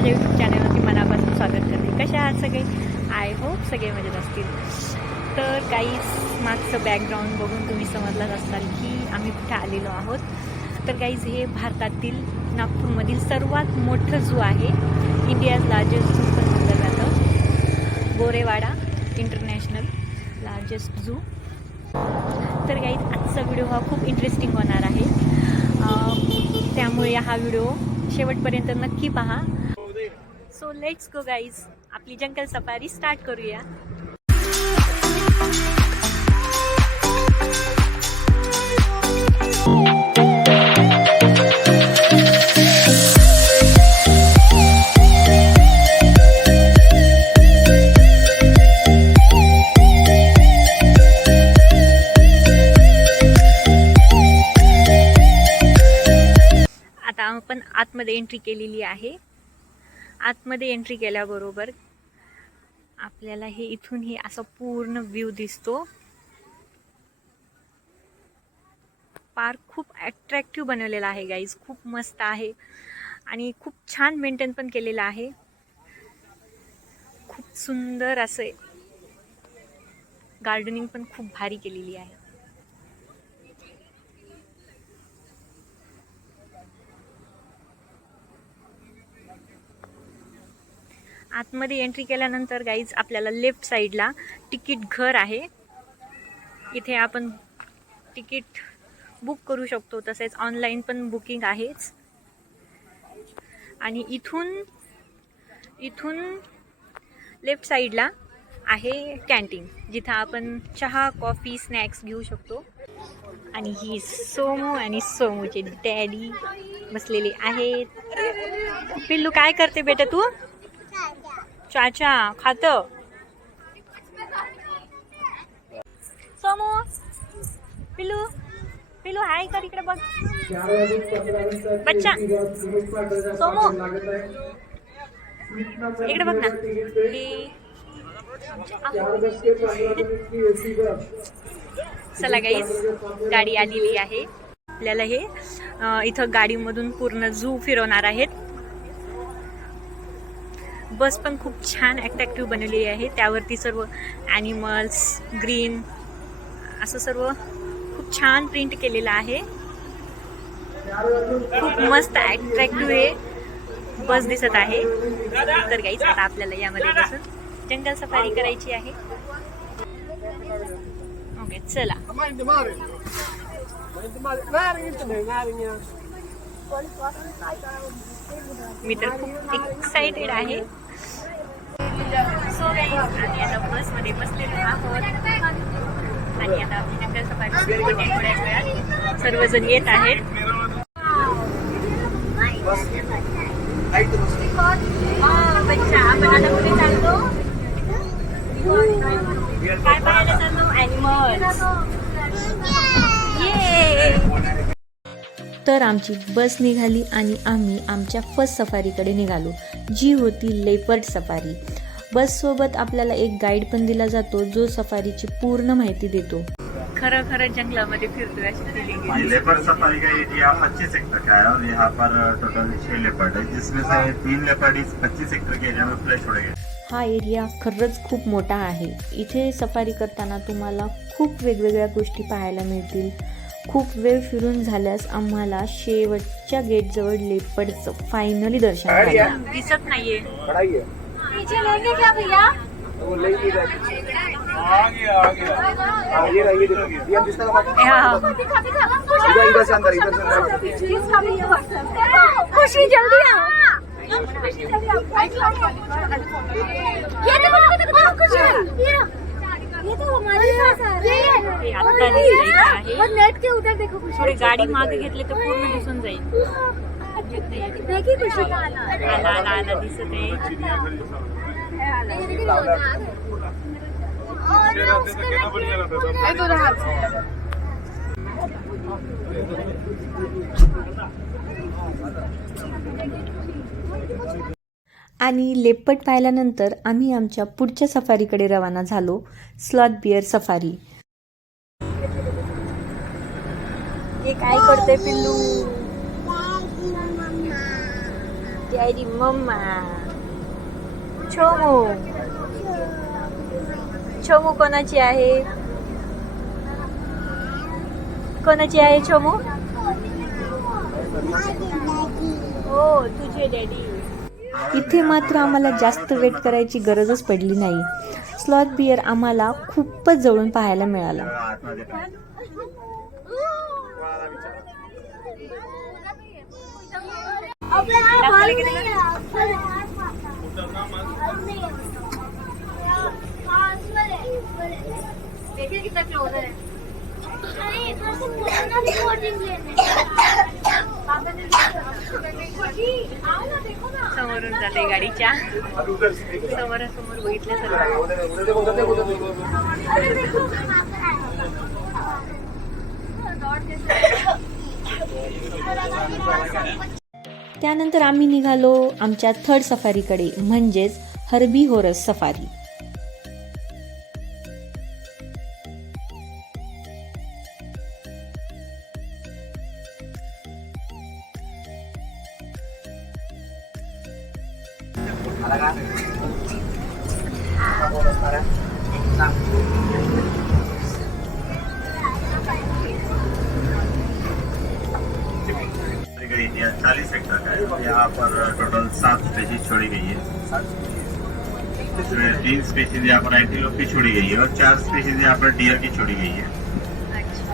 माझ्या यूट्यूब चॅनलवरती मनापासून स्वागत करते. कसे आहात सगळे? आय होप सगळे मजेत असतील. तर काही मागचं बॅकग्राऊंड बघून तुम्ही समजलाच असाल की आम्ही कुठे आलेलो आहोत. तर गाईज हे भारतातील नागपूरमधील सर्वात मोठं झू आहे. इंडियाज लार्जेस्ट झू पण म्हटलं जातं. Gorewada international largest zoo. तर गाईज आजचा व्हिडिओ हा खूप इंटरेस्टिंग होणार आहे, त्यामुळे हा व्हिडिओ शेवटपर्यंत नक्की पहा. सो लेट्स गो गाईज, आपली जंगल सफारी स्टार्ट करूया. आता आपण आतमध्ये एंट्री केलेली आहे. आतमध्ये एंट्री केल्याबरोबर आपल्याला हे इथून हे असा पूर्ण व्ह्यू दिसतो. पार्क खूप अट्रॅक्टिव्ह बनवलेला आहे गाईज, खूप मस्त आहे आणि खूप छान मेंटेन पण केलेलं आहे. खूप सुंदर असे गार्डनिंग पण खूप भारी केलेली आहे. आतमध्ये एंट्री केल्यानंतर गाईज आपल्याला लेफ्ट साईडला तिकीट घर आहे. इथे आपण तिकीट बुक करू शकतो, तसेच ऑनलाईन पण बुकिंग आहेच. आणि इथून लेफ्ट साईडला आहे कॅन्टीन, जिथं आपण चहा कॉफी स्नॅक्स घेऊ शकतो. आणि ही सोमू आणि सोमूचे डॅडी बसलेले आहेत. पिल्लू काय करते बेटा तू? चाचा खात. सोमू, पिल्लू पिल्लू हाय कर, इकडे बघ. बच्चा सोमू इकडे बघ ना. चला गाईस, गाडी आलेली आहे. आपल्याला हे इथं गाडीमधून पूर्ण झू फिरवणार आहेत. बस पण खूप छान अट्रॅक्टिव्ह बनवलेली आहे. त्यावरती सर्व ॲनिमल्स, ग्रीन असं सर्व खूप छान प्रिंट केलेलं आहे. खूप मस्त अट्रॅक्टिव्ह हे बस दिसत आहे. तर गाईज आता आपल्याला यामध्ये बसून जंगल सफारी करायची आहे. ओके चला. मी तर खूप एक्साइटेड आहे. सो गाईज आम्ही आता बसमध्ये बसलेलो आहोत आणि आता आपली जंगल सफारी थोड्या वेळात सर्वजण येत आहेत. बच्चा आपण आता कुठे चालतो? काय पाहायला चाललो? ॲनिमल्स. तर आमची बस निघाली आणि आम्ही आमच्या फर्स्ट सफारीकडे निघालो, जी होती लेपर्ड सफारी. बससोबत आपल्याला एक गाईड पण दिला जातो, जो सफारीची पूर्ण माहिती देतो. खरं जंगलामध्ये फिरतोय अशी फीलिंग है. लेपर्ड सफारी का एरिया 25 हेक्टर का है और यहाँ पर टोटल 6 लेपर्ड है, जिसमें से 3 लेपर्ड इस 25 हेक्टर के एरिया में फ्लैश छोड़े गए. हा एरिया खरंच खूप मोठा आहे. इथे सफारी करताना तुम्हाला खूप वेगवेगळ्या गोष्टी पाहायला मिळतील. खूप वेळ फिरून झाल्यास आम्हाला शेवटच्या गेटजवळ लेपर्डचं फायनली दर्शन झालं. दिसत नाहीये. पीछे लेंगे क्या भैया? वो लेंगे इधर. ये देखो, ये हम जिसका इधर से अंदर खुशी जल्दी आ. ये तो हमारे पास है. नेट के उधर देखो. थोडी गाडी मागे घेतली तर पूर्ण दिसून जाईल. देखी खुशी आला दिसत आहे. आणि लेपर्ड पाहिल्यानंतर आम्ही आमच्या पुढच्या सफारीकडे रवाना झालो, स्लॉथ बिअर सफारी. हे काय करते पिल्लू? ते डॅडी मम्मा छोमू छोमू कोणाची आहे छोमू हो तुझे डॅडी इथे मात्र आम्हाला जास्त वेट करायची गरजच पडली नाही. स्लॉथ बिअर आम्हाला खूपच जवळून पाहायला मिळाला. समोरून जाते गाडीच्या समोरासमोर बघितलं त्यानंतर आम्ही निघालो आमच्या थर्ड सफारीकडे म्हणजेच हर्बीव्होरस सफारी. इंडिया 40 हेक्टर का है. यहाँ पर टोटल 7 स्पीशीज छोड़ी गई है. इसमें 3 स्पीशीज यहाँ पर एंटीलोप की छोड़ी गई है और 4 स्पीशीज यहाँ पर डियर की छोड़ी गई है.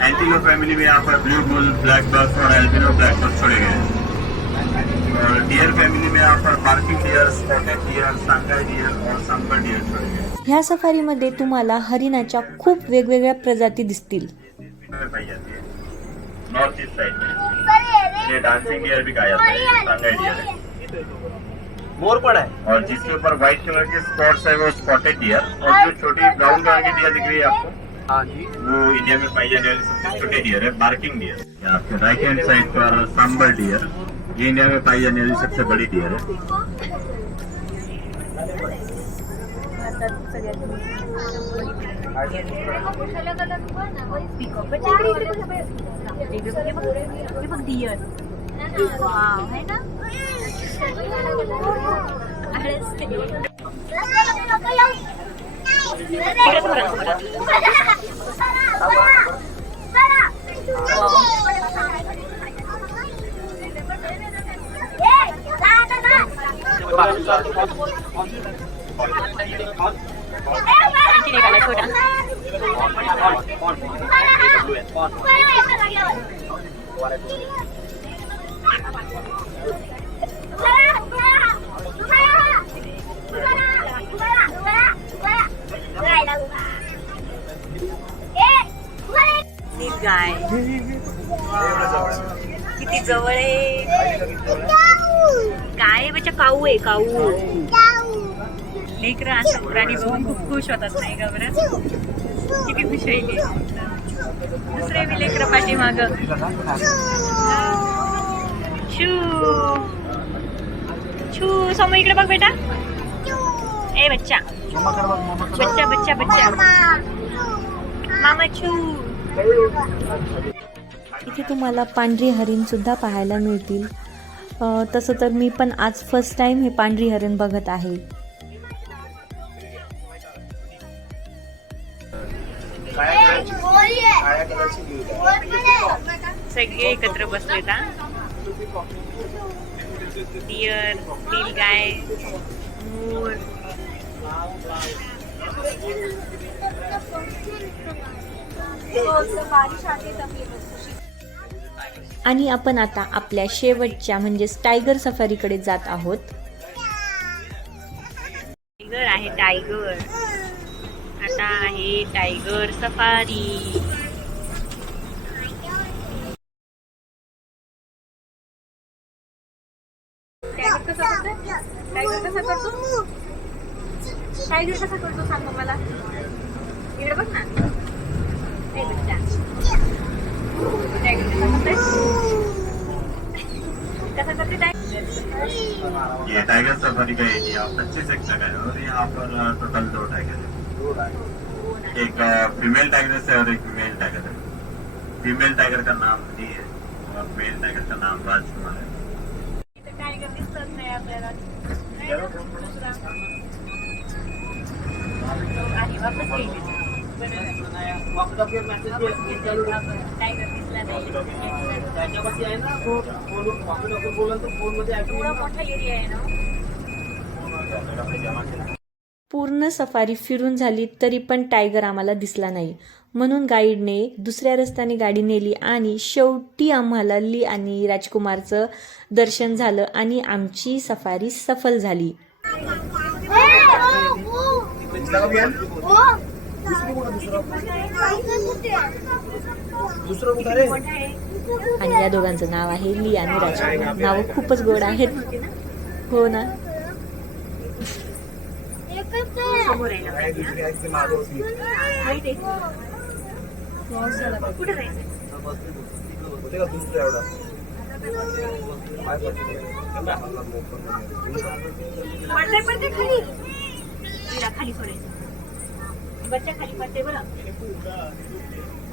एंटीलोप फैमिली में यहाँ पर ब्लू बुल, ब्लैक बक और एल्बिनो ब्लैक बक छोड़े गए हैं. और डियर फैमिली में यहाँ पर barking deer, spotted deer, Sangai deer और सांबर डियर छोड़े गए. ह्या सफारीमध्ये तुम्हाला हरिणाच्या खूप वेगवेगळ्या प्रजाती दिसतील. पाई जाती है नॉर्थ ईस्ट साइड में. ये डांसिंग डियर भी कहा जाता है, सांगाई डियर है. मोर पड़ा है और जिसके ऊपर व्हाइट कलर के स्पॉट्स है वो स्पॉटेड डियर. और जो छोटी ब्राउन कलर की डियर दिख रही है आपको, हाँ जी, वो इंडिया में पाई जाने वाली सबसे छोटे डियर है, बार्किंग डियर. आपके राइट हैंड साइड पर सांबर डियर, ये इंडिया में पाई जाने वाली सबसे बड़ी डियर है. गाय किती जवळ आहे. गाय बच्चा काऊ आहे काऊ. लेकरं असं प्राणी बघून खूप खुश होतात नाही का बरं. किती खुश होईल दुसरे बी लेकरं पाठीमाग. शू शू समोर इकडे बघ बेटा. ए बच्चा बच्चा बच्चा बच्चा मामा छू. इथे तुम्हाला पांढरी हरिण सुद्धा पाहायला मिळतील. तसं तर मी पण आज फर्स्ट टाइम हे पांढरी हरिण बघत आहे. सगळे एकत्र बसलेत. डियर, नीलगाय, मोर. आणि आपण आता आपल्या शेवटच्या म्हणजेच टायगर सफारीकडे जात आहोत. टायगर आहे टायगर. आता आहे टायगर सफारी. टायगर कसा करतो सांग मला. इकडे बघ ना. ये टाइगर सफारी का एरिया 25 हेक्टर का है और यहाँ पर टोटल 2 टाइगर है. एक फीमेल टाइगर है और एक मेल टाइगर है. फीमेल टाइगर का नाम दी है और मेल टाइगर का नाम राजकुमार है. टाइगर दिसत नाही आपल्याला दुसरा आणि वापस गेली. टायगर दिसला नाही. एवढा मोठा एरिया आहे ना. पूर्ण सफारी फिरून झाली तरी पण टायगर आम्हाला दिसला नाही, म्हणून गाईडने दुसऱ्या रस्त्याने गाडी नेली आणि शेवटी आम्हाला ली आणि राजकुमारचं दर्शन झालं आणि आमची सफारी सफल झाली. आणि या दोघांचं नाव आहे ली आणि राजकुमार. नाव खूपच गोड आहेत. हो ना. समोर आहे ना. कुठे जायचं? पडते खाली. तिला खाली सोडायचं. बच्चा खाली पडते बरं.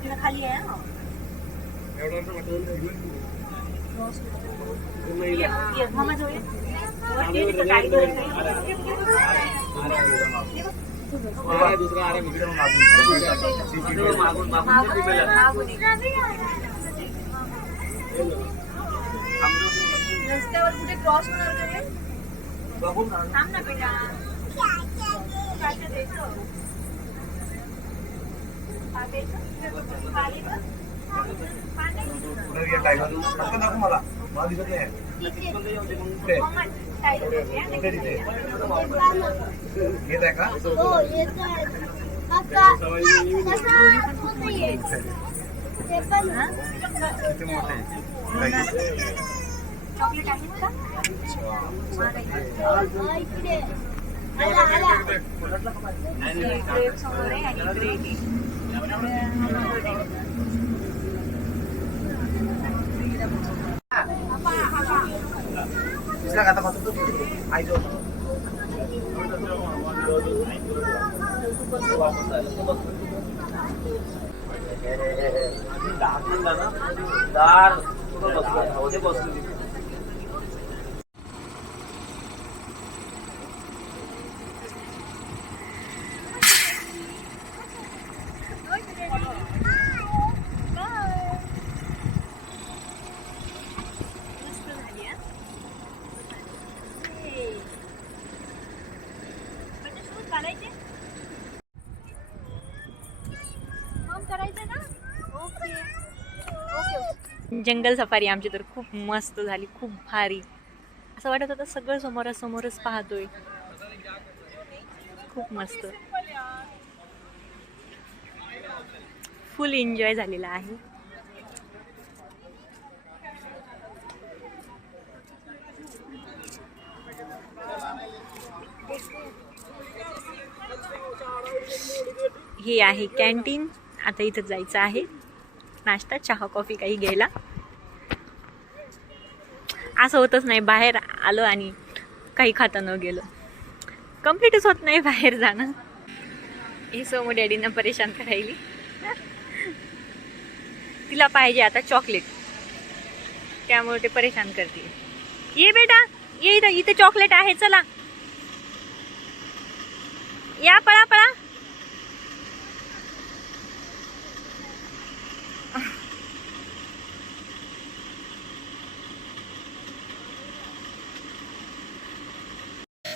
तिला खाली आहे ना. मामा जाऊया. रस्त्यावर कुठे क्रॉस होणार का रे? थांब ना बेटा. चॉकलेट आहे का? समोर आहे आणि इकडे जंगल सफारी आमची तर खूप मस्त झाली, खूप भारी. असं वाटत होतं सगळं समोरासमोरच पाहतोय. खूप मस्त, फुल एन्जॉय झालेला आहे. हे आहे कॅन्टीन. आता इथं जायचं आहे नाश्ता, चहा, कॉफी काही घ्यायला. असं होतच नाही बाहेर आलो आणि काही खाता न गेलं, कम्प्लीटच होत नाही बाहेर जाणं. हे सोमू डॅडीनं परेशान करायली. तिला पाहिजे आता चॉकलेट, त्यामुळे ते परेशान करते. ये बेटा ये, इथं इथे चॉकलेट आहे, चला या, पळा पळा.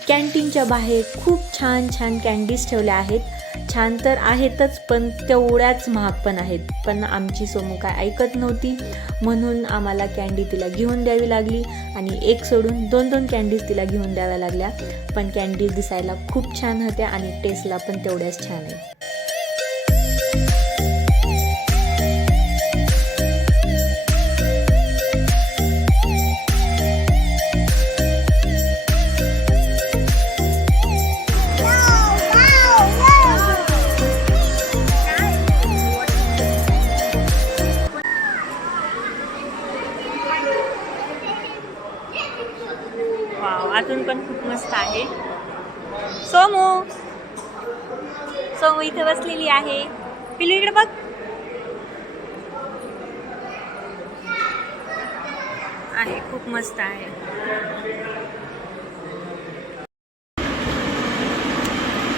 कॅन्टीनच्या बाहेर खूप छान छान कॅन्डीज ठेवल्या आहेत. छान तर आहेतच, पण तेवढ्याच महाग पण आहेत. पण आमची सोमू काय ऐकत नव्हती, म्हणून आम्हाला कॅन्डी तिला घेऊन द्यावी लागली आणि एक सोडून 2-2 कॅन्डीज तिला घेऊन द्याव्या लागल्या. पण कॅन्डीज दिसायला खूप छान होत्या आणि टेस्टला पण तेवढ्याच छान आहे. अजून पण खूप मस्त आहे. सोमू सोमू इथे बसलेली आहे. पिलू इकडे बघ. आहे खूप मस्त आहे.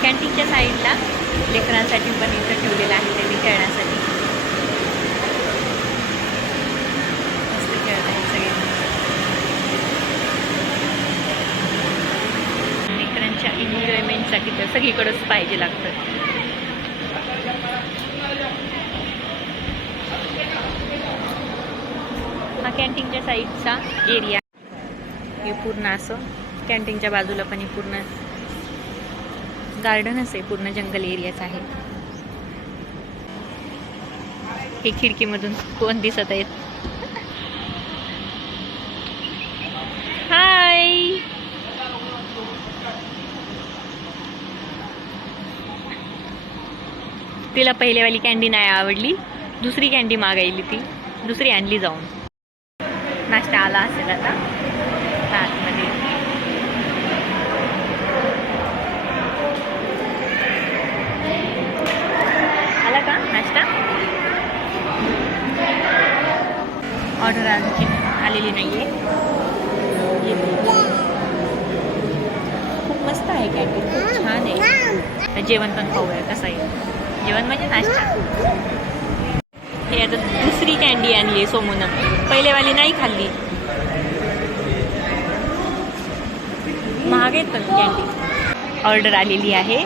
कॅन्टीनच्या साईडला लेकरांसाठी पण इथं ठेवलेलं आहे त्यांनी खेळण्यासाठी. मस्त खेळत आहे सगळे. लेकरांच्या एन्जॉयमेंटसाठी तर सगळीकडेच पाहिजे लागतं. हा कॅन्टीनच्या साईडचा एरिया. हे पूर्ण असं कॅन्टीनच्या बाजूला पण हे पूर्ण गार्डनच आहे, पूर्ण जंगल एरियाच आहे. हे खिडकीमधून कोण दिसत आहेत. हाय, तिला पहिलेवाली कॅन्डी नाही आवडली, दुसरी कॅन्डी मागायली, ती दुसरी आणली जाऊन. नाश्ता आला असेल आता आतमध्ये. आला का नाश्ता? ऑर्डर आणखी आलेली नाहीये. खूप मस्त आहे कॅन्टीन, खूप छान आहे. तर जेवण पण खाऊया कसं आहे. जेवण म्हणजे नाश्ता. हे आता दुसरी कॅन्डी आणली आहे सोमूनं, पहिलेवाली नाही खाल्ली. महाग आहेत पण कॅन्डी. ऑर्डर आलेली आहे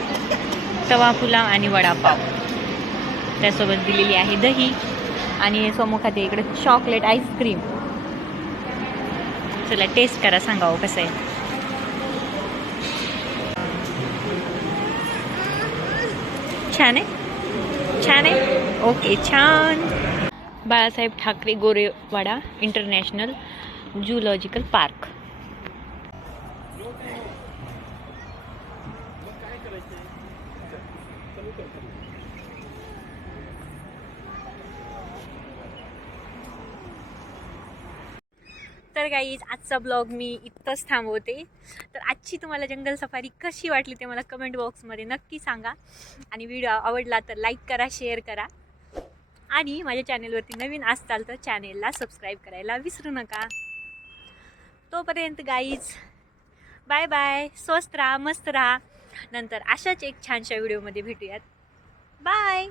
तवा पुलाव आणि वडापाव, त्यासोबत दिलेली आहे दही आणि सोमू खाते इकडे चॉकलेट आईस्क्रीम. चला टेस्ट करा, सांगावं कसं आहे. छान आहे, छान आहे. ओके, छान. Balasaheb Thackeray Gorewada international zoological park. तर गाईज आजचा ब्लॉग मी इथंच थांबवते. तर आजची तुम्हाला जंगल सफारी कशी वाटली ते मला कमेंट बॉक्समध्ये नक्की सांगा. आणि व्हिडिओ आवडला तर लाईक करा, शेअर करा. आणि माझ्या चॅनेलवरती नवीन असाल तर चॅनेलला सबस्क्राईब करायला विसरू नका. तोपर्यंत गाईज बाय बाय. स्वस्त राहा, मस्त राहा. नंतर अशाच एक छानशा व्हिडिओमध्ये भेटूयात. बाय.